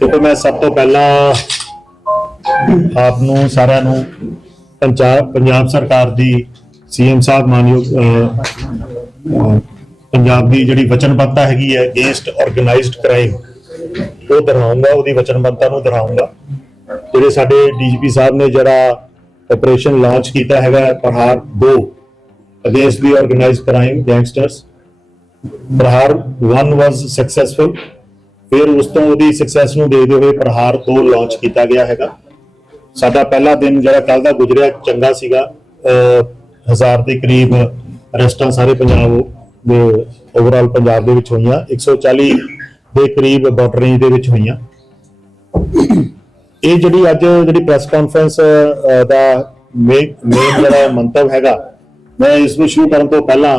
ਦੇਖੋ ਮੈਂ ਸਭ ਤੋਂ ਪਹਿਲਾਂ ਆਪ ਨੂੰ ਸਾਰਿਆਂ ਨੂੰ ਪੰਜਾਬ ਪੰਜਾਬ ਸਰਕਾਰ ਦੀ ਸੀਐਮ ਸਾਹਿਬ ਮਾਨਯੋਗ ਪੰਜਾਬ ਦੀ ਜਿਹੜੀ ਵਚਨਬੱਧਤਾ ਹੈਗੀ ਹੈ ਅਗੇਂਸਟ ਆਰਗੇਨਾਈਜ਼ਡ ਕ੍ਰਾਈਮ ਉਹ ਦੁਹਰਾਉਂਗਾ, ਉਹਦੀ ਵਚਨਬੱਧਤਾ ਨੂੰ ਦੁਹਰਾਉਂਗਾ। ਜਿਹੜੇ ਸਾਡੇ ਡੀਜੀਪੀ ਸਾਹਿਬ ਨੇ ਜਿਹੜਾ ਆਪਰੇਸ਼ਨ ਲਾਂਚ ਕੀਤਾ ਹੈਗਾ, Prahar 2 against the organised crime gangsters Prahar 1 was successful ਫਿਰ ਉਸ ਤੋਂ ਉਹਦੀ ਸਕਸੈਸ ਨੂੰ ਦੇਖਦੇ ਹੋਏ ਪ੍ਰਹਾਰ ਤੋਂ ਲਾਂਚ ਕੀਤਾ ਗਿਆ ਹੈਗਾ। ਸਾਡਾ ਪਹਿਲਾ ਦਿਨ ਜਿਹੜਾ ਕੱਲ ਦਾ ਗੁਜ਼ਰਿਆ, ਚੰਗਾ ਸੀਗਾ। ਹਜ਼ਾਰ ਦੇ ਕਰੀਬ ਅਰੈਸਟਾਂ ਸਾਰੇ ਪੰਜਾਬ ਦੇ ਓਵਰਆਲ ਪੰਜਾਬ ਦੇ ਵਿੱਚ ਹੋਈਆਂ। 140 ਦੇ ਕਰੀਬ ਬਾਰਡਰ ਰੇਂਜ ਦੇ ਵਿੱਚ ਹੋਈਆਂ। ਇਹ ਜਿਹੜੀ ਅੱਜ ਜਿਹੜੀ ਪ੍ਰੈਸ ਕਾਨਫਰੰਸ ਦਾ ਮੇਨ ਜਿਹੜਾ ਮੰਤਵ ਹੈਗਾ, ਮੈਂ ਇਸ ਨੂੰ ਸ਼ੁਰੂ ਕਰਨ ਤੋਂ ਪਹਿਲਾਂ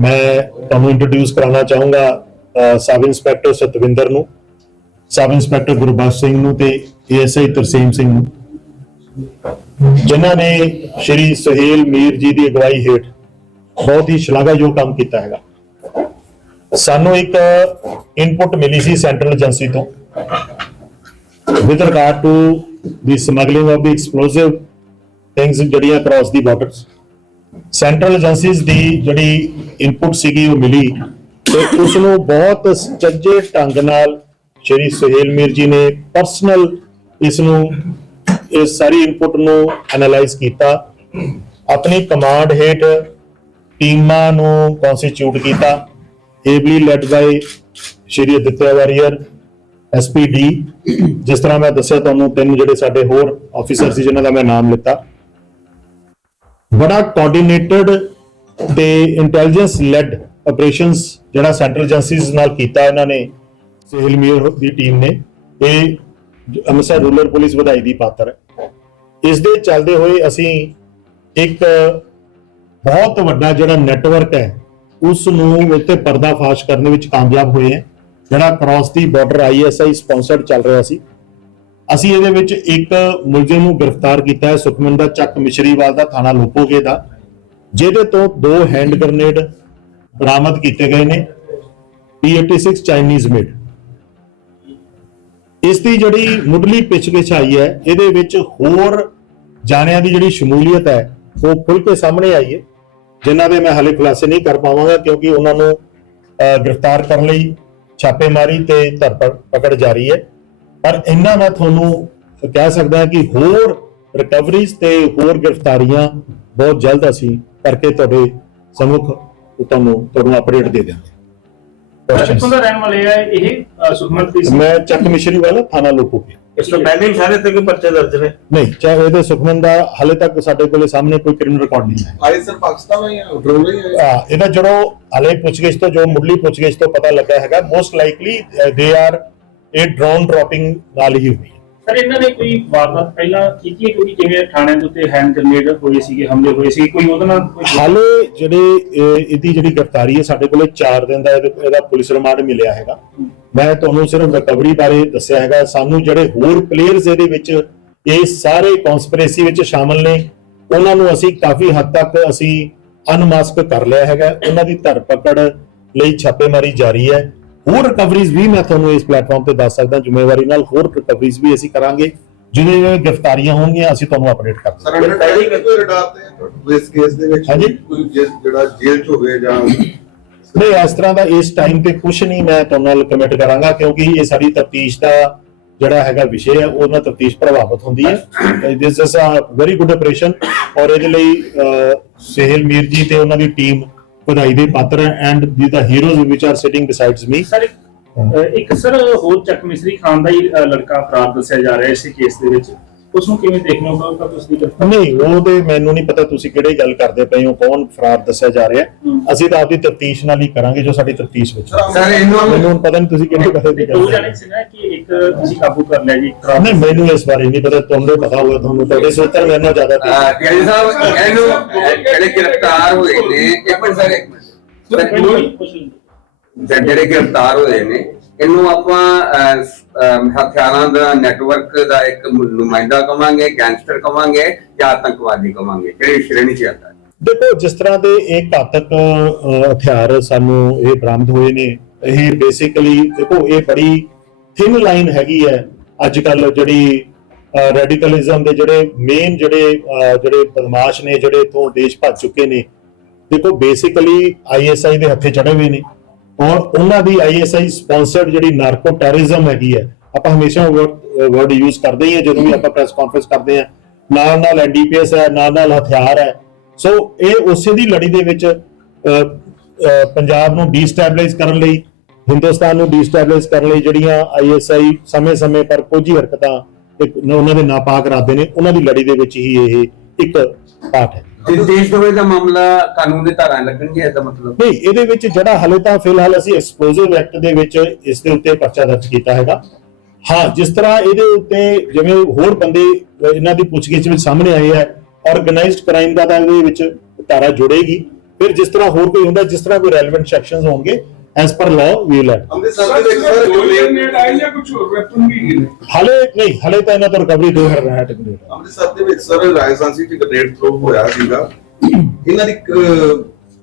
ਮੈਂ ਤੁਹਾਨੂੰ ਇੰਟਰੋਡਿਊਸ ਕਰਾਉਣਾ ਚਾਹੂੰਗਾ। ਸਬ ਇੰਸਪੈਕਟਰ ਸਤਵਿੰਦਰ ਨੂੰ, ਸਬ ਇੰਸਪੈਕਟਰ ਗੁਰਬਖਸ਼ ਸਿੰਘ ਨੂੰ ਤੇ ਏਐਸਆਈ ਤਰਸੇਮ ਸਿੰਘ ਨੂੰ, ਜਿਨ੍ਹਾਂ ਨੇ ਸ਼੍ਰੀ ਸੁਹੇਲ ਮੀਰ ਜੀ ਦੀ ਅਗਵਾਈ ਹੇਠ ਬਹੁਤ ਹੀ ਸ਼ਲਾਘਾਯੋਗ ਕੰਮ ਕੀਤਾ ਹੈਗਾ। ਸਾਨੂੰ ਇੱਕ ਇਨਪੁਟ ਮਿਲੀ ਸੀ ਸੈਂਟਰਲ ਏਜੰਸੀ ਤੋਂ with regard to the smuggling of the explosive things ਜਿਹੜੀਆਂ across the borders central agencies ਦੀ ਜਿਹੜੀ ਇਨਪੁਟ ਸੀਗੀ ਉਹ ਮਿਲੀ। ਤੇ ਉਸ ਨੂੰ ਬਹੁਤ ਸੱਚੇ ਢੰਗ ਨਾਲ ਸ਼੍ਰੀ ਸੁਹੇਲ ਮੀਰ ਜੀ ਨੇ ਪਰਸਨਲ ਇਸ ਨੂੰ ਇਸ ਸਾਰੀ ਇਨਪੁਟ ਨੂੰ ਐਨਾਲਾਈਜ਼ ਕੀਤਾ। ਆਪਣੀ ਕਮਾਂਡ ਹੇਠ ਟੀਮਾਂ ਨੂੰ ਕਨਸਟੀਟਿਊਟ ਕੀਤਾ। Ably led by Shri Aditya Warrier SPD ਜਿਸ ਤਰ੍ਹਾਂ ਮੈਂ ਦੱਸਿਆ ਤੁਹਾਨੂੰ, ਤਿੰਨ ਜਿਹੜੇ ਸਾਡੇ ਹੋਰ ਆਫੀਸਰ ਸੀ, ਜਿਨ੍ਹਾਂ ਦਾ ਮੈਂ ਨਾਮ ਲਿੱਤਾ। ਬੜਾ ਕੋਆਰਡੀਨੇਟਡ ਤੇ ਇੰਟੈਲੀਜੈਂਸ ਲੈਡ ਆਪਰੇਸ਼ਨਸ ਜਿਹੜਾ ਸੈਂਟਰਲ ਏਜੰਸੀਜ਼ ਨਾਲ ਕੀਤਾ ਇਹਨਾਂ ਨੇ ਸਹਿਲ ਮੀਰ ਦੀ ਟੀਮ ਨੇ ਇਹ ਅੰਮ੍ਰਿਤਸਰ ਰੂਰਲ ਪੁਲਿਸ ਵਧਾਈ ਦੀ ਪਾਤਰ ਹੈ। ਇਸ ਦੇ ਚੱਲਦੇ ਹੋਏ ਅਸੀਂ ਇੱਕ ਬਹੁਤ ਵੱਡਾ ਜਿਹੜਾ ਨੈਟਵਰਕ ਹੈ, ਉਸ ਨੂੰ ਉੱਤੇ ਪਰਦਾਫਾਸ਼ ਕਰਨ ਵਿੱਚ ਕਾਮਯਾਬ ਹੋਏ ਹਾਂ। ਜਿਹੜਾ cross the border ISI sponsored ਚੱਲ ਰਿਹਾ ਸੀ। ਅਸੀਂ ਇਹਦੇ ਵਿੱਚ ਇੱਕ ਮੁਲਜ਼ਮ ਨੂੰ ਗ੍ਰਿਫਤਾਰ ਕੀਤਾ ਹੈ, ਸੁਖਮਿੰਦਰ ਚੱਕ ਮਿਸ਼ਰੀਵਾਲ ਦਾ, ਥਾਣਾ ਲੋਪੋਗੇ ਦਾ, ਜਿਹਦੇ ਤੋਂ ਦੋ ਹੈਂਡ ਗ੍ਰਨੇਡ ਬਰਾਮਦ ਕੀਤੇ ਗਏ ਨੇ। P86 ਚਾਈਨੀਜ਼ ਮੇਡ ਇਸ ਦੀ ਜਿਹੜੀ ਮੁੱਢਲੀ ਪਿਛਗਿਛ ਆਈ ਹੈ ਇਹਦੇ ਵਿੱਚ ਹੋਰ ਜਾਣਿਆਂ ਦੀ ਜਿਹੜੀ ਸ਼ਮੂਲੀਅਤ ਹੈ ਉਹ ਖੁੱਲ ਕੇ ਸਾਹਮਣੇ ਆਈ ਹੈ ਜਿਨ੍ਹਾਂ ਦੇ ਮੈਂ ਹਾਲੇ ਖੁਲਾਸੇ ਨਹੀਂ ਕਰ ਪਾਵਾਂਗਾ ਕਿਉਂਕਿ ਉਹਨਾਂ ਨੂੰ ਅਹ, ਗ੍ਰਿਫਤਾਰ ਕਰਨ ਲਈ ਛਾਪੇਮਾਰੀ ਤੇ ਧਰਪੜ ਪਕੜ ਜਾਰੀ ਹੈ। ਪਰ ਇੰਨਾ ਮੈਂ ਤੁਹਾਨੂੰ ਕਹਿ ਸਕਦਾ ਕਿ ਹੋਰ ਰਿਕਵਰੀਜ਼ ਤੇ ਹੋਰ ਗ੍ਰਿਫਤਾਰੀਆਂ ਬਹੁਤ ਜਲਦ ਅਸੀਂ ਕਰਕੇ ਤੁਹਾਡੇ ਸਮੁਖ ਉਹ ਤੁਹਾਨੂੰ ਤੁਹਾਨੂੰ ਅਪਡੇਟ ਦੇ ਦਿਆਂਗੇ। ਕਿੱਥੋਂ ਦਾ ਰਹਿਣ ਵਾਲੇ ਆ ਇਹ? ਸੁਖਮਨਪ੍ਰੀਤ ਸਿੰਘ ਮੈਂ ਚੱਕ ਮਿਸ਼ਰੀ ਵਾਲਾ ਥਾਣਾ ਲੋਕੋਕੇ ਇਸ ਤੋਂ ਪਹਿਲੇ ਹੀ ਸਾਰੇ ਤੇ ਕੋਈ ਪਰਚੇ ਦਰਜ ਨੇ। ਨਹੀਂ ਚਾਹੇ ਇਹਦੇ ਸੁਖਮਨ ਦਾ ਹਲੇ ਤੱਕ ਸਾਡੇ ਕੋਲੇ ਸਾਹਮਣੇ ਕੋਈ ਕ੍ਰਿਮੀਨਲ ਰਿਕਾਰਡ ਨਹੀਂ ਹੈ। ਆਏ ਸਰ ਪਾਕਿਸਤਾਨ ਆਏ ਡਰੋਲ ਆਏ ਇਹਦਾ ਜਦੋਂ ਹਲੇ ਪੁੱਛਗਿਛ ਤੋਂ ਜੋ ਮੁੱਢਲੀ ਪੁੱਛਗਿਛ ਤੋਂ ਪਤਾ ਲੱਗਾ ਹੈਗਾ ਮੋਸਟ ਲਾਈਕਲੀ ਦੇ ਆਰ ਇਹ ਡਰੋਨ ਡ੍ਰੌਪਿੰਗ ਨਾਲ ਹੀ ਹੋਈ। ਸਰ ਇਹਨਾਂ ਨੇ ਕੋਈ ਵਾਰਦਾਤ ਪਹਿਲਾਂ ਕੀਤੀ ਹੈ? ਕਿਉਂਕਿ ਜਿਵੇਂ ਥਾਣੇ ਦੇ ਉੱਤੇ ਹੈਂਡ ਗ੍ਰਨੇਡ ਹੋਏ ਸੀਗੇ ਹਮਲੇ ਹੋਏ ਸੀ ਕੋਈ ਉਹਦੇ ਨਾਲ ਕੋਈ ਹਾਲੇ ਜਿਹੜੇ ਇਹ- ਇਹਦੀ ਜਿਹੜੀ ਗ੍ਰਿਫਤਾਰੀ ਹੈ ਸਾਡੇ ਕੋਲੇ 4 ਦਿਨ ਦਾ ਇਹਦੇ- ਇਹਦਾ ਪੁਲਿਸ ਰਿਮਾਂਡ ਮਿਲਿਆ ਹੈਗਾ। ਮੈਂ ਤੁਹਾਨੂੰ ਸਿਰਫ ਰਿਕਵਰੀ ਬਾਰੇ ਦੱਸਿਆ ਹੈਗਾ। ਸਾਨੂੰ ਜਿਹੜੇ ਹੋਰ ਪਲੇਅਰਸ ਇਹਦੇ ਵਿੱਚ ਇਹ ਸਾਰੇ ਕਨਸਪੀਰੇਸੀ ਵਿੱਚ ਸ਼ਾਮਲ ਨੇ। ਉਹਨਾਂ ਨੂੰ ਅਸੀਂ ਕਾਫੀ ਹੱਦ ਤੱਕ ਅਸੀਂ ਅਨਮਾਸਕ ਕਰ ਲਿਆ ਹੈਗਾ। ਉਹਨਾਂ ਦੀ ਧਰਪਕੜ ਲਈ ਛਾਪੇਮਾਰੀ ਜਾਰੀ ਹੈ। ਹੋਰ ਰਿਕਵਰੀਜ਼ ਵੀ ਮੈਂ ਤੁਹਾਨੂੰ ਇਸ ਪਲੇਟਫਾਰਮ ਤੇ ਦੱਸ ਸਕਦਾ ਜ਼ਿੰਮੇਵਾਰੀ ਨਾਲ ਹੋਰ ਰਿਕਵਰੀਜ਼ ਵੀ ਅਸੀਂ ਕਰਾਂਗੇ ਜਿਹਨੇ ਗ੍ਰਿਫਤਾਰੀਆਂ ਹੋਣਗੀਆਂ ਅਸੀਂ ਤੁਹਾਨੂੰ ਅਪਡੇਟ ਕਰ ਦਾਂਗੇ ਸਰ ਪਹਿਲੀ ਕੋਈ ਰਡਾਰ ਤੇ ਇਸ ਕੇਸ ਦੇ ਵਿੱਚ ਹਾਂਜੀ। ਕੋਈ ਜਿਹੜਾ ਜੇਲ੍ਹ ਚ ਹੋਵੇ ਜਾਂ ਨਹੀਂ ਇਸ ਤਰ੍ਹਾਂ ਦਾ ਇਸ ਟਾਈਮ ਤੇ ਕੁਝ ਨਹੀਂ ਮੈਂ ਤੁਹਾਨੂੰ ਨਾਲ ਕਮਿਟ ਕਰਾਂਗਾ ਕਿਉਂਕਿ ਇਹ ਸਾਡੀ ਤਫਤੀਸ਼ ਦਾ ਜਿਹੜਾ ਹੈਗਾ ਵਿਸ਼ੇ ਹੈ ਉਹਨਾਂ ਤਫਤੀਸ਼ ਪ੍ਰਭਾਵਿਤ ਹੁੰਦੀ ਹੈ। This is a very good operation ਔਰ ਇਹਦੇ ਲਈ ਸਹਿਲ ਮੀਰ ਜੀ ਤੇ ਉਹਨਾਂ ਦੀ ਟੀਮ ਵਧਾਈ ਦੇ ਪਾਤਰ ਹੈ and the the heroes which are sitting besides me sir ਇੱਕ- ਸਰ ਹੋਰ ਚੱਕ ਮਿਸਰੀ ਖਾਨ ਦਾ ਹੀ ਲੜਕਾ ਫਰਾਰ ਦੱਸਿਆ ਜਾ ਰਿਹਾ ਇਸੇ ਕੇਸ ਦੇ ਵਿੱਚ। ਉਸ ਨੂੰ ਕਿਵੇਂ ਦੇਖਦੇ ਹੋ? ਕਦੋਂ ਤੱਕ ਉਸ ਦੀ ਗ੍ਰਿਫਤਾਰੀ ਨਹੀਂ ਉਹਦੇ ਮੈਨੂੰ ਨਹੀਂ ਪਤਾ ਤੁਸੀਂ ਕਿਹੜੀ ਗੱਲ ਕਰਦੇ ਪਏ ਹੋ ਕੌਣ ਫਰਾਰ ਦੱਸਿਆ ਜਾ ਰਿਹਾ। ਅਸੀਂ ਤਾਂ ਆਪਦੀ ਤਫਤੀਸ਼ ਨਾਲ ਹੀ ਕਰਾਂਗੇ ਜੋ ਸਾਡੀ ਤਫਤੀਸ਼ ਵਿੱਚ ਹੈ। ਸਰ ਇਹਨੂੰ ਮੈਨੂੰ ਪਤਾ ਨਹੀਂ ਤੁਸੀਂ ਕਿਹੜੀ ਗੱਲ ਦੀ ਗੱਲ ਕਰ ਰਹੇ ਨਾ ਕਿ ਇੱਕ ਤੁਸੀਂ ਕਾਬੂ ਕਰ ਲਿਆ ਜੀ ਨਹੀਂ ਮੈਨੂੰ ਇਸ ਬਾਰੇ ਨਹੀਂ ਪਤਾ ਤੁਹਾਨੂੰ ਪਤਾ ਹੋਊਗਾ ਤੁਹਾਨੂੰ ਤੁਹਾਡੇ ਸੋਤਰ ਮੈਨੂੰ ਜ਼ਿਆਦਾ ਪਤਾ। ਕੈਦੀ ਸਾਹਿਬ ਇਹਨੂੰ ਇਹ ਜਿਹੜੇ ਗ੍ਰਿਫਤਾਰ ਹੋਏ ਨੇ? ਇੱਕ ਮਿੰਟ ਸਰ ਇੱਕ ਮਿੰਟ। ਸਰ, ਇਹਨੂੰ- ਸਰ, ਜਿਹੜੇ ਗ੍ਰਿਫਤਾਰ ਹੋਏ ਨੇ, ਇਹਨੂੰ ਆਪਾਂ ਹਥਿਆਰਾਂ ਦਾ ਨੈਟਵਰਕ ਦਾ ਇੱਕ ਨੁਮਾਇੰਦਾ ਕਵਾਂਗੇ ਗੈਂਗਸਟਰ ਕਵਾਂਗੇ ਜਾਂ ਆਤੰਕਵਾਦੀ ਕਵਾਂਗੇ ਕਿਹੜੀ ਸ਼੍ਰੇਣੀ ਚ ਆਤਾ ਦੇਖੋ, ਜਿਸ ਤਰ੍ਹਾਂ ਦੇ ਇਹ ਘਾਤਕ ਹਥਿਆਰ ਸਾਨੂੰ ਇਹ ਬਰਾਮਦ ਹੋਏ ਨੇ, ਇਹ ਬੇਸਿਕਲੀ ਦੇਖੋ, ਇਹ ਬੜੀ ਥਿਨ ਲਾਈਨ ਹੈਗੀ ਹੈ ਅੱਜ ਕੱਲ ਜਿਹੜੀ ਰੈਡੀਕਲਿਜ਼ਮ ਦੇ ਜਿਹੜੇ ਮੇਨ ਜਿਹੜੇ ਜਿਹੜੇ ਬਦਮਾਸ਼ ਨੇ, ਜਿਹੜੇ ਇਥੋਂ ਦੇਸ਼ ਭੱਜ ਚੁੱਕੇ ਨੇ, ਦੇਖੋ ਬੇਸਿਕਲੀ ਆਈਐਸਆਈ ਦੇ ਹੱਥੇ ਚੜੇ ਹੋਏ ਨੇ। ਔਰ ਉਹਨਾਂ ਦੀ ਆਈਐਸਆਈ ਸਪਾਂਸਰਡ ਜਿਹੜੀ ਨਾਰਕੋ ਟੈਰਰਿਜ਼ਮ ਹੈਗੀ ਹੈ, ਆਪਾਂ ਹਮੇਸ਼ਾ ਵਰਡ ਯੂਜ਼ ਕਰਦੇ ਹੀ ਹਾਂ, ਜਦੋਂ ਵੀ ਆਪਾਂ ਪ੍ਰੈਸ ਕਾਨਫਰੰਸ ਕਰਦੇ ਹਾਂ। ਨਾਲ ਨਾਲ ਐਨਡੀਪੀਐਸ ਹੈ, ਨਾਲ ਨਾਲ ਹਥਿਆਰ ਹੈ। ਸੋ ਇਹ ਉਸੇ ਦੀ ਲੜੀ ਦੇ ਵਿੱਚ ਪੰਜਾਬ ਨੂੰ ਡੀਸਟੈਬਲਾਈਜ਼ ਕਰਨ ਲਈ, ਹਿੰਦੁਸਤਾਨ ਨੂੰ ਡੀਸਟੈਬਲਾਈਜ਼ ਕਰਨ ਲਈ ਜਿਹੜੀਆਂ ਆਈਐਸਆਈ ਸਮੇਂ-ਸਮੇਂ ਪਰ ਕੁਝ ਹੀ ਹਰਕਤਾਂ ਤੇ ਉਹਨਾਂ ਦੇ ਨਾਪਾਕ ਇਰਾਦੇ ਨੇ, ਉਹਨਾਂ ਦੀ ਲੜੀ ਦੇ ਵਿੱਚ ਹੀ ਇਹ ਇੱਕ ਪਾਠ ਹੈ। ਤੇ ਦੇਸ਼ ਦੋਵੇ ਦਾ ਮਾਮਲਾ ਕਾਨੂੰਨ ਦੇ ਧਾਰਾ ਲੱਗਣਗੇ, ਇਹਦਾ ਮਤਲਬ? ਨਹੀਂ, ਇਹਦੇ ਵਿੱਚ ਜਿਹੜਾ ਹਲੇ ਤਾਂ ਫਿਲਹਾਲ ਅਸੀਂ ਐਕਸਪਲੋਸਿਵ ਐਕਟ ਦੇ ਵਿੱਚ ਇਸ ਦੇ ਉੱਤੇ ਪਰਚਾ ਦਰਜ ਕੀਤਾ ਹੈਗਾ। ਹਾਂ, ਜਿਸ ਤਰ੍ਹਾਂ ਇਹਦੇ ਉੱਤੇ ਜਿਵੇਂ ਹੋਰ ਬੰਦੇ ਇਹਨਾਂ ਦੀ ਪੁੱਛਗਿੱਛ ਵਿੱਚ ਸਾਹਮਣੇ ਆਏ ਹੈ ਆਰਗੇਨਾਈਜ਼ਡ ਕ੍ਰਾਈਮ ਦਾ ਤਾਂ ਇਹਦੇ ਵਿੱਚ ਧਾਰਾ ਜੁੜੇਗੀ। ਫਿਰ ਜਿਸ ਤਰ੍ਹਾਂ ਹੋਰ ਕੋਈ ਹੁੰਦਾ, ਜਿਸ ਤਰ੍ਹਾਂ ਕੋਈ ਰੈਲੇਵੈਂਟ ਸੈਕਸ਼ਨਸ ਹੋਣਗੇ ਐਸ ਪਰ ਲਾਅ ਵੀ ਵਿਲ ਅੰਮ੍ਰਿਤਸਰ ਦੇ ਵਿੱਚ ਸਰ ਗ੍ਰੇਨੇਡ ਆਏ ਜਾਂ ਕੁਝ ਹੋਰ ਵੈਪਨ ਵੀ ਹੈਗੇ ਨੇ? ਹਲੇ ਨਹੀਂ ਹਲੇ ਤਾਂ ਇਹਨਾਂ ਤੋਂ ਰਿਕਵਰੀ ਦੋ ਹੈ ਰਿਹਾ ਟੈਕਨੀਕ ਅੰਮ੍ਰਿਤਸਰ ਦੇ ਵਿੱਚ sir Rajasthan C grade through ਹੋਇਆ ਸੀਗਾ। ਇਹਨਾਂ ਦੀ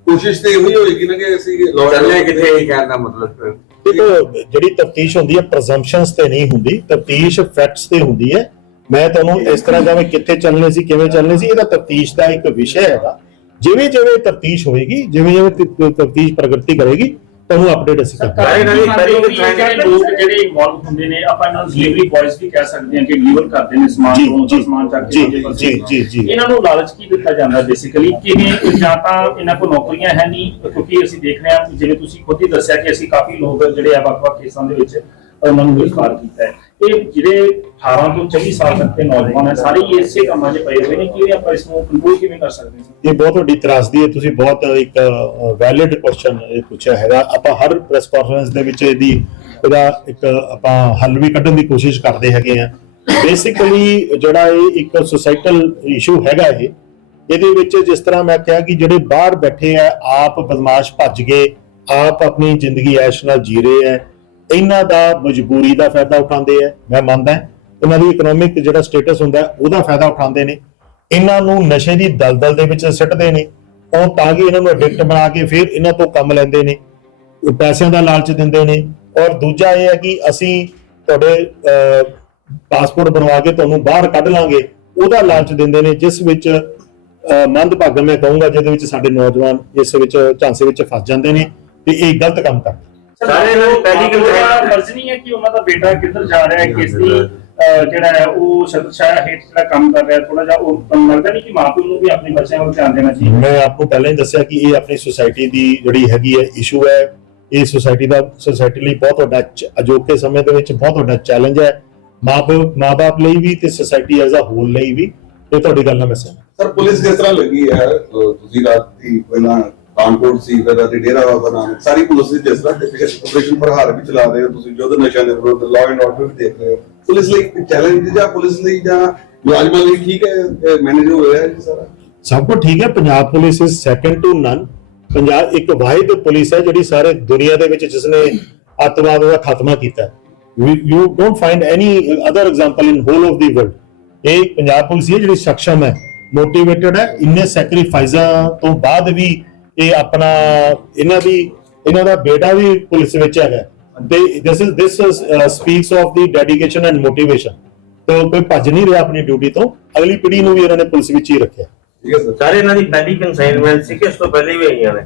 ਕੋਸ਼ਿਸ਼ ਤੇ ਇਹੀ ਹੋਏਗੀ ਨਾ ਕਿ ਅਸੀਂ ਚੱਲੇ ਕਿੱਥੇ ਇਹ ਕਹਿਣ ਦਾ ਮਤਲਬ। ਦੇਖੋ ਜਿਹੜੀ ਤਫਤੀਸ਼ ਹੁੰਦੀ ਹੈ ਪ੍ਰੈਜ਼ੰਪਸ਼ਨਸ ਤੇ ਨਹੀਂ ਹੁੰਦੀ ਤਫਤੀਸ਼ ਫੈਕਟਸ ਤੇ ਹੁੰਦੀ ਹੈ। ਮੈਂ ਤੁਹਾਨੂੰ ਇਸ ਤਰ੍ਹਾਂ ਜਿਵੇਂ ਕਿੱਥੇ ਚੱਲਣੇ ਸੀ ਕਿਵੇਂ ਚੱਲਣੇ ਸੀ ਇਹਦਾ ਤਫਤੀਸ਼ ਦਾ ਇੱਕ ਵਿਸ਼ਾ ਹੈਗਾ। ਜਿਵੇਂ ਜਿਵੇਂ ਤਫਤੀਸ਼ ਹੋਏਗੀ ਜਿਵੇਂ ਜਿਵੇਂ ਤਫਤੀਸ਼ ਪ੍ਰਗਤੀ ਕਰੇਗੀ ਤੁਹਾਨੂੰ ਅਪਡੇਟ ਅਸੀਂ ਕਰਾਂਗੇ ਸਾਰੇ ਇਹਨਾਂ ਦੀ ਪਹਿਲੀ ਕੰਸਾਈਨ ਜਿਹੜੇ ਲੋਕ ਜਿਹੜੇ ਇਨਵੋਲਵ ਹੁੰਦੇ ਨੇ ਆਪਾਂ ਇਹਨਾਂ ਨੂੰ ਡਿਲੀਵਰੀ ਬॉयਜ਼ ਵੀ ਕਹਿ ਸਕਦੇ ਹਾਂ ਕਿ ਡਿਲੀਵਰ ਕਰਦੇ ਨੇ ਸਮਾਨ ਤੋਂ ਸਮਾਨ ਚੱਕ ਜੀ, ਕੇ ਦੂਜੇ ਪਾਸੇ ਜੀ, ਜੀ, ਜੀ। ਇਹਨਾਂ ਨੂੰ ਲਾਲਚ ਕੀ ਦਿੱਤਾ ਜਾਂਦਾ ਬੇਸਿਕਲੀ ਕਿਵੇਂ ਜਾਂ ਤਾਂ ਇਹਨਾਂ ਕੋਲ ਨੌਕਰੀਆਂ ਹੈ ਨਹੀਂ ਕਿਉਂਕਿ ਅਸੀਂ ਦੇਖ ਰਹੇ ਹਾਂ ਕਿ ਜਿਵੇਂ ਤੁਸੀਂ ਖੁਦ ਹੀ ਦੱਸਿਆ ਕਿ ਅਸੀਂ ਕਾਫੀ ਲੋਕ ਜਿਹੜੇ ਆ ਵੱਖ-ਵੱਖ ਕੇਸਾਂ ਦੇ ਵਿੱਚ ਉਹਨਾਂ ਨੂੰ ਗ੍ਰਿਫਤਾਰ ਕੀਤਾ ਹੈ। ਇਹ ਜਿਹੜੇ 18 ਤੋਂ 24 ਸਾਲ ਤੱਕ ਦੇ ਨੌਜਵਾਨ ਹੈ। ਸਾਰੇ ਹੀ ਇਸੇ ਕੰਮਾਂ 'ਚ ਪਏ ਹੋਏ ਨੇ। ਕਿਵੇਂ ਆਪਾਂ ਇਸ ਨੂੰ ਕੰਟਰੋਲ ਕਿਵੇਂ ਕਰ ਸਕਦੇ ਹਾਂ? ਇਹ ਬਹੁਤ ਵੱਡੀ ਤਰਾਸਦੀ ਹੈ। ਤੁਸੀਂ ਬਹੁਤ ਇੱਕ ਵੈਲਿਡ ਕੁਐਸਚਨ ਇਹ ਪੁੱਛਿਆ ਹੈਗਾ। ਆਪਾਂ ਹਰ ਪ੍ਰੈਸ ਕਾਨਫਰੰਸ ਦੇ ਵਿੱਚ ਇਹਦੀ, ਇਹਦਾ ਇੱਕ ਆਪਾਂ ਹੱਲ ਵੀ ਕੱਢਣ ਦੀ ਕੋਸ਼ਿਸ਼ ਕਰਦੇ ਹੈਗੇ ਆ ਬੇਸਿਕਲੀ ਜਿਹੜਾ ਇਹ ਇੱਕ ਸੋਸਾਇਟਲ ਇਸ਼ੂ ਹੈਗਾ ਇਹ, ਇਹਦੇ ਵਿੱਚ ਜਿਸ ਤਰ੍ਹਾਂ ਮੈਂ ਕਿਹਾ ਕਿ ਜਿਹੜੇ ਬਾਹਰ ਬੈਠੇ ਆ, ਆਪ ਬਦਮਾਸ਼ ਭੱਜ ਗਏ, ਆਪ ਆਪਣੀ ਜ਼ਿੰਦਗੀ ਐਸ਼ ਨਾਲ ਜੀ ਰਹੇ ਆ, ਇਹਨਾਂ ਦਾ ਮਜਬੂਰੀ ਦਾ ਫਾਇਦਾ ਉਠਾਉਂਦੇ ਆ। ਮੈਂ ਮੰਨਦਾ ਇਹਨਾਂ ਦੀ ਇਕਨੋਮਿਕ ਜਿਹੜਾ ਸਟੇਟਸ ਹੁੰਦਾ ਹੈ, ਉਹਦਾ ਫਾਇਦਾ ਉਠਾਉਂਦੇ ਨੇ। ਇਹਨਾਂ ਨੂੰ ਨਸ਼ੇ ਦੀ ਦਲਦਲ ਦੇ ਵਿੱਚ ਸਿੱਟਦੇ ਨੇ। ਉਹ ਤਾਂ ਕਿ ਇਹਨਾਂ ਨੂੰ ਐਡਿਕਟ ਬਣਾ ਕੇ ਫਿਰ ਇਹਨਾਂ ਤੋਂ ਕੰਮ ਲੈਂਦੇ ਨੇ। ਉਹ ਪੈਸਿਆਂ ਦਾ ਲਾਲਚ ਦਿੰਦੇ ਨੇ। ਔਰ ਦੂਜਾ ਇਹ ਹੈ ਕਿ ਅਸੀਂ ਤੁਹਾਡੇ ਪਾਸਪੋਰਟ ਬਣਵਾ ਕੇ ਤੁਹਾਨੂੰ ਬਾਹਰ ਕੱਢ ਲਾਂਗੇ। ਉਹਦਾ ਲਾਲਚ ਦਿੰਦੇ ਨੇ ਜਿਸ ਵਿੱਚ ਅਹ, ਮੰਦਭਾਗਾ ਮੈਂ ਕਹੂੰਗਾ ਜਿਹਦੇ ਵਿੱਚ ਸਾਡੇ ਨੌਜਵਾਨ ਇਸ ਵਿੱਚ ਝਾਂਸੇ ਵਿੱਚ ਫਸ ਜਾਂਦੇ ਨੇ ਤੇ ਇਹ ਗਲਤ ਕੰਮ ਕਰਦੇ ਸਾਰੇ ਦੀ ਪਹਿਲੀ ਕੰਸਾਈਨ ਮਰਜ਼ ਨਹੀਂ ਹੈ ਕਿ ਉਹਨਾਂ ਦਾ ਬੇਟਾ ਕਿੱਧਰ ਜਾ ਰਿਹਾ ਹੈ ਕਿਸ ਦੀ ਜਿਹੜਾ ਹੈ ਉਹ ਸ਼ਤਸ਼ਾਇਆ ਹੇਠ ਜਿਹੜਾ ਕੰਮ ਕਰ ਰਿਹਾ ਥੋੜਾ ਜਿਹਾ ਉਹ ਤੁਹਾਨੂੰ ਲੱਗਦਾ ਨਹੀਂ ਕਿ ਮਾਪਿਆਂ ਨੂੰ ਵੀ ਆਪਣੇ ਬੱਚਿਆਂ ਵੱਲ ਧਿਆਨ ਦੇਣਾ ਚਾਹੀਦਾ? ਮੈਂ ਆਪਕੋ ਪਹਿਲਾਂ ਹੀ ਦੱਸਿਆ ਕਿ ਇਹ ਆਪਣੀ ਸੁਸਾਇਟੀ ਦੀ ਜਿਹੜੀ ਹੈਗੀ ਹੈ ਇਸ਼ੂ ਹੈ। ਇਹ ਸੁਸਾਇਟੀ ਦਾ ਸੁਸਾਇਟੀ ਲਈ ਬਹੁਤ ਵੱਡਾ ਅਜੋਕੇ ਸਮੇਂ ਦੇ ਵਿੱਚ ਬਹੁਤ ਵੱਡਾ ਚੈਲੰਜ ਹੈ। ਮਾਪੇ ਮਾਪੇ ਲਈ ਵੀ ਤੇ ਸੁਸਾਇਟੀ ਐਜ਼ ਅ ਹੋਲ ਲਈ ਵੀ। ਇਹ ਤੁਹਾਡੀ ਗੱਲ ਨਾਲ ਮੈਂ ਸਹਿਮਤ ਸਰ ਪੁਲਿਸ ਕਿਸ ਤਰ੍ਹਾਂ ਲੱਗੀ ਹੈ ਤੁਸੀਂ ਰਾਤੀ ਪਹਿਲਾਂ ਕਾਨਪੁਰ ਸੀ ਫਿਰ ਰਾਤੀ ਡੇਰਾ ਬਾਬਾ ਨਾਨਕ ਸਾਰੀ ਪੁਲਿਸ ਦੀ ਜਿਸ ਤਰ੍ਹਾਂ ਆਪਰੇਸ਼ਨ ਪ੍ਰਹਾਰ ਵੀ ਚਲਾ ਰਹੇ ਹੋ ਤੁਸੀਂ ਯੁੱਧ ਨਸ਼ਿਆਂ ਦੇ ਵਿਰੁੱਧ ਲਾਅ ਐਂਡ ਆਰਡਰ ਵੀ ਦੇਖ ਰਹੇ ਹੋ। ਪੁਲਿਸ ਲਈ ਚੈਲੰਜ ਜਾਂ ਪੁਲਿਸ ਲਈ ਜਾਂ ਮੁਲਾਜ਼ਮਾਂ ਲਈ ਠੀਕ ਹੈ ਮੈਨੇਜ ਹੋ ਰਿਹਾ ਹੈ ਜੀ ਸਾਰਾ? ਸਭ ਕੁਝ ਠੀਕ ਹੈ, Punjab police is second to none Punjab ਇੱਕ ਵਾਹਿਦ ਪੁਲਿਸ ਹੈ ਜਿਹੜੀ ਸਾਰੇ ਦੁਨੀਆ ਦੇ ਵਿੱਚ ਜਿਸਨੇ ਅੱਤਵਾਦ ਦਾ ਖਾਤਮਾ ਕੀਤਾ you don't find any other example in whole of the world ਇਹ ਪੰਜਾਬ ਪੁਲਿਸ ਹੈ ਜਿਹੜੀ ਸક્ષਮ ਹੈ ਮੋਟੀਵੇਟਡ ਹੈ। ਇੰਨੇ ਸੈਕਰੀਫਾਈਸਾਂ ਤੋਂ ਬਾਅਦ ਵੀ ਇਹ ਆਪਣਾ, ਇਹਨਾਂ ਦੀ, ਇਹਨਾਂ ਦਾ ਬੇਟਾ ਵੀ ਪੁਲਿਸ ਵਿੱਚ ਹੈਗਾ ਤੇ this is this speaks of the dedication and motivation ਤੇ ਕੋਈ ਭੱਜ ਨਹੀਂ ਰਿਹਾ ਆਪਣੀ ਡਿਊਟੀ ਤੋਂ ਅਗਲੀ ਪੀੜ੍ਹੀ ਨੂੰ ਵੀ ਇਹਨਾਂ ਨੇ ਪੁਲਿਸ ਵਿੱਚ ਹੀ ਰੱਖਿਆ। ਠੀਕ ਹੈ ਸਰ ਸਾਰੇ ਇਹਨਾਂ ਦੀ ਪਹਿਲੀ ਕੰਸਾਈਨਮੈਂਟ ਸੀ ਕਿ ਇਸ ਤੋਂ ਪਹਿਲੇ ਵੀ ਆਈਆਂ ਨੇ?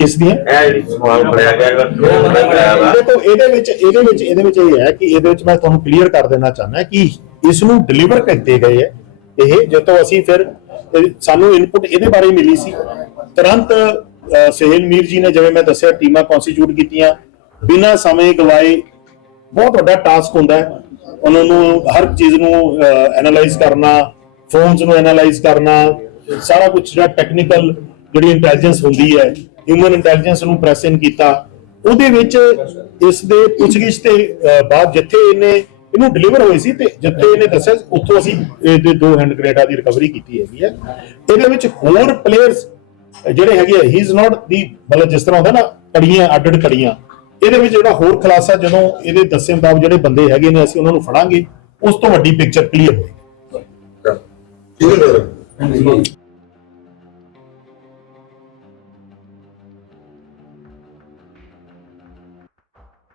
ਕਿਸ ਦੀਆਂ? ਇਹ ਜਿਹੜੀ ਸਮਾਨ ਫੜਿਆ ਗਿਆ ਹੈਗਾ, ਉਹ ਬੰਦਾ ਫੜਿਆ ਵਾ। ਦੇਖੋ ਇਹਦੇ ਵਿੱਚ ਇਹਦੇ ਵਿੱਚ ਇਹਦੇ ਵਿੱਚ ਇਹ ਹੈ ਕਿ ਇਹਦੇ ਵਿੱਚ ਮੈਂ ਤੁਹਾਨੂੰ ਕਲੀਅਰ ਕਰ ਦੇਣਾ ਚਾਹੁੰਦਾ ਕਿ ਇਸ ਨੂੰ ਡਿਲੀਵਰ ਕੀਤੇ ਗਏ ਹੈ। ਇਹ ਜਦੋਂ ਅਸੀਂ ਫਿਰ ਇਹ- ਸਾਨੂੰ ਇਨਪੁਟ ਇਹਦੇ ਬਾਰੇ ਮਿਲੀ ਸੀ। ਤੁਰੰਤ ਅਹ, ਸਹਿਲ ਮੀਰ ਜੀ ਨੇ ਜਿਵੇਂ ਮੈਂ ਦੱਸਿਆ ਟੀਮਾਂ ਕਨਸਟੀਟਿਊਟ ਕੀਤੀਆਂ। ਬਿਨਾਂ ਸਮੇਂ ਗਵਾਏ ਬਹੁਤ ਵੱਡਾ ਟਾਸਕ ਹੁੰਦਾ ਹੈ। ਉਹਨਾਂ ਨੂੰ ਹਰ ਚੀਜ਼ ਨੂੰ ਐਨਾਲਾਈਜ਼ ਕਰਨਾ ਫੋਨਸ ਨੂੰ ਐਨਾਲਾਈਜ਼ ਕਰਨਾ, ਸਾਰਾ ਕੁਝ ਜਿਹੜਾ ਟੈਕਨੀਕਲ ਜਿਹੜੀ ਇੰਟੈਲੀਜੈਂਸ ਹੁੰਦੀ ਹੈ ਹਿਊਮਨ ਇੰਟੈਲੀਜੈਂਸ ਨੂੰ ਪ੍ਰੈਸ ਇਨ ਕੀਤਾ। ਉਹਦੇ ਵਿੱਚ ਇਸ ਦੇ ਪੁੱਛਗਿੱਛ ਤੇ ਬਾਅਦ ਜਿੱਥੇ ਇਹਨੇ ਇਹਨੂੰ ਡਿਲੀਵਰ ਹੋਈ ਸੀ ਤੇ ਜਿੱਥੇ ਇਹਨੇ ਦੱਸਿਆ ਉੱਥੋਂ ਅਸੀਂ ਇਹਦੇ ਦੋ ਹੈਂਡ ਗ੍ਰੇਡਾਂ ਦੀ ਰਿਕਵਰੀ ਕੀਤੀ ਹੈਗੀ ਹੈ। ਇਹਦੇ ਵਿੱਚ ਹੋਰ ਪਲੇਅਰਸ ਜਿਹੜੇ ਹੈਗੇ ਹੀ ਇਜ਼ ਨਾਟ ਦੀ ਮਤਲਬ ਜਿਸ ਤਰ੍ਹਾਂ ਹੁੰਦਾ ਨਾ, ਕੜੀਆਂ ਅੱਡ-ਅੱਡ ਕੜੀਆਂ। ਇਹਦੇ ਵਿੱਚ ਜਿਹੜਾ ਹੋਰ ਖਲਾਸਾ ਜਦੋਂ ਇਹਦੇ ਦੱਸੇ ਮੁਤਾਬਕ ਜਿਹੜੇ ਬੰਦੇ ਹੈਗੇ ਨੇ, ਅਸੀਂ ਉਹਨਾਂ ਨੂੰ ਫੜਾਂਗੇ, ਉਸ ਤੋਂ ਵੱਡੀ ਪਿਕਚਰ ਕਲੀਅਰ ਹੋਏਗੀ। ਠੀਕ ਹੈ ਸਰ